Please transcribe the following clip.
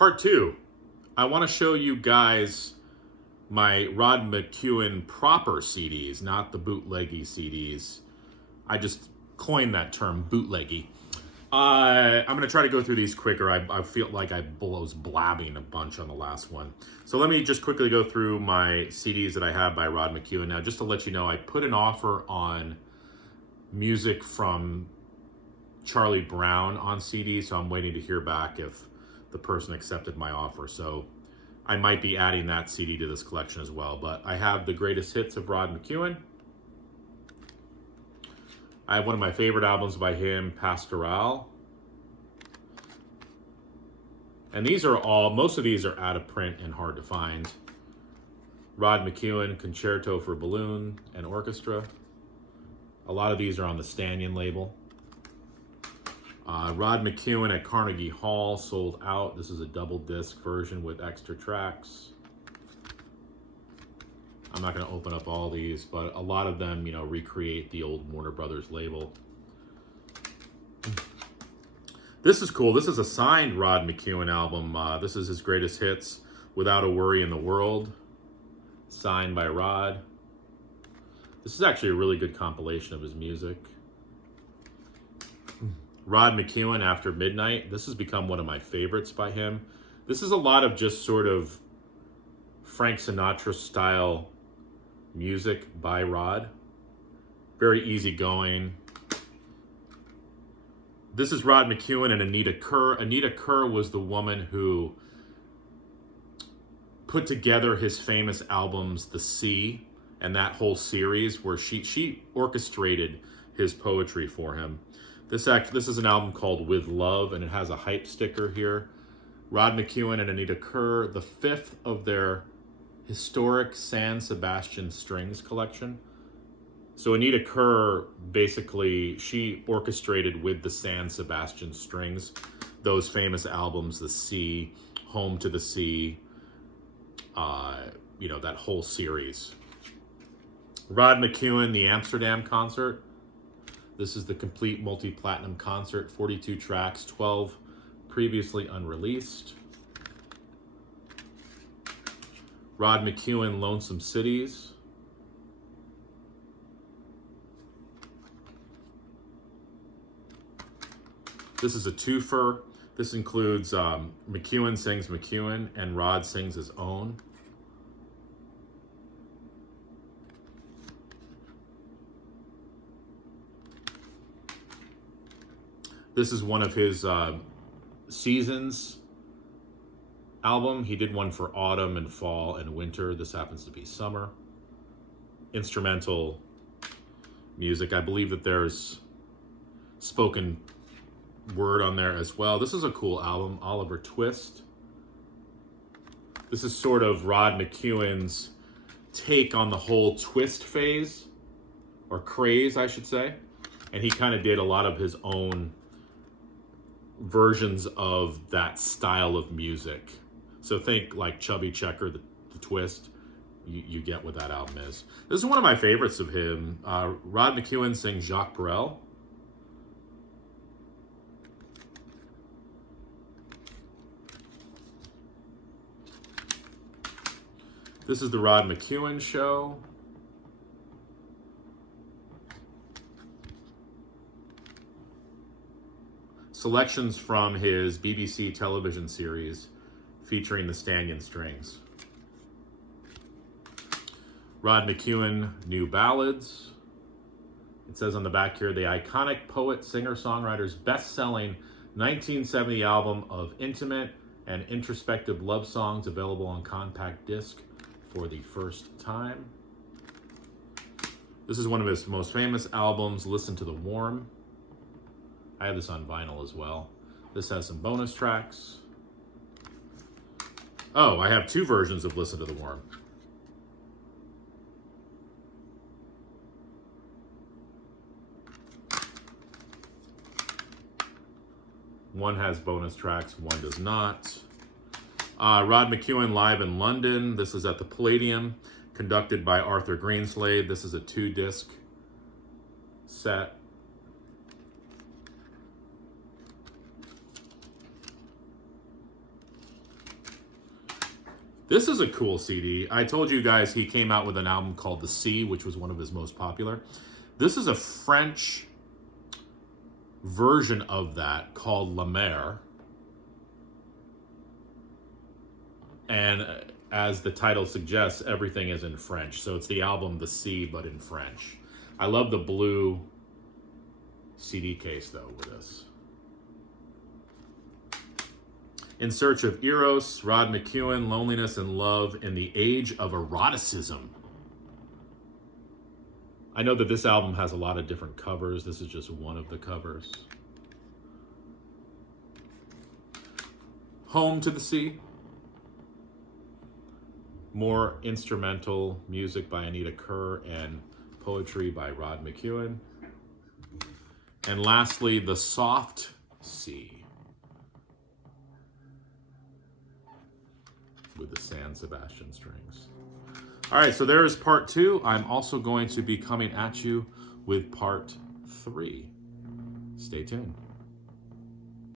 Part two, I want to show you guys my Rod McKuen proper CDs, not the bootleggy CDs. I just coined that term, bootleggy. I'm going to try to go through these quicker. I feel like I was blabbing a bunch on the last one. So let me just quickly go through my CDs that I have by Rod McKuen. Now, just to let you know, I put an offer on music from Charlie Brown on CD, so I'm waiting to hear back if the person accepted my offer. So I might be adding that CD to this collection as well. But I have the greatest hits of Rod McKuen. I have one of my favorite albums by him, Pastoral. And these are all, most of these are out of print and hard to find. Rod McKuen, Concerto for Balloon and Orchestra. A lot of these are on the Stannion label. Rod McKuen at Carnegie Hall, sold out. This is a double disc version with extra tracks. I'm not going to open up all these, but a lot of them, you know, recreate the old Warner Brothers label. This is cool. This is a signed Rod McKuen album. This is his greatest hits, Without a Worry in the World, signed by Rod. This is actually a really good compilation of his music. Rod McKuen, After Midnight. This has become one of my favorites by him. This is a lot of just sort of Frank Sinatra style music by Rod. Very easygoing. This is Rod McKuen and Anita Kerr. Anita Kerr was the woman who put together his famous albums, The Sea, and that whole series where she orchestrated his poetry for him. This is an album called With Love, and it has a hype sticker here. Rod McKuen and Anita Kerr, the fifth of their historic San Sebastian Strings collection. So Anita Kerr, basically, she orchestrated with the San Sebastian Strings those famous albums, The Sea, Home to the Sea, you know, that whole series. Rod McKuen, The Amsterdam Concert. This is the complete multi-platinum concert, 42 tracks, 12 previously unreleased. Rod McKuen, Lonesome Cities. This is a twofer. This includes McKuen Sings McKuen and Rod Sings His Own. This is one of his Seasons album. He did one for autumn and fall and winter. This happens to be summer. Instrumental music. I believe that there's spoken word on there as well. This is a cool album, Oliver Twist. This is sort of Rod McKuen's take on the whole twist phase, or craze, I should say. And he kind of did a lot of his own versions of that style of music. So think like Chubby Checker, the twist. You get what that album is. This is one of my favorites of him. Rod McKuen sings Jacques Brel. This is the Rod McKuen Show. Selections from his BBC television series featuring the Stannion Strings. Rod McKuen, New Ballads. It says on the back here, the iconic poet, singer, songwriter's best-selling 1970 album of intimate and introspective love songs, available on compact disc for the first time. This is one of his most famous albums, Listen to the Warm. I have this on vinyl as well. This has some bonus tracks. Oh, I have two versions of Listen to the Warm. One has bonus tracks, one does not. Rod McKuen live in London. This is at the Palladium, conducted by Arthur Greenslade. This is a 2-disc set. This is a cool CD. I told you guys he came out with an album called The Sea, which was one of his most popular. This is a French version of that called La Mer. And as the title suggests, everything is in French. So it's the album The Sea, but in French. I love the blue CD case, though, with this. In Search of Eros, Rod McKuen, Loneliness and Love in the Age of Eroticism. I know that this album has a lot of different covers. This is just one of the covers. Home to the Sea. More instrumental music by Anita Kerr and poetry by Rod McKuen. And lastly, The Soft Sea. With the San Sebastian strings. All right, so there is part 2. I'm also going to be coming at you with part 3. Stay tuned.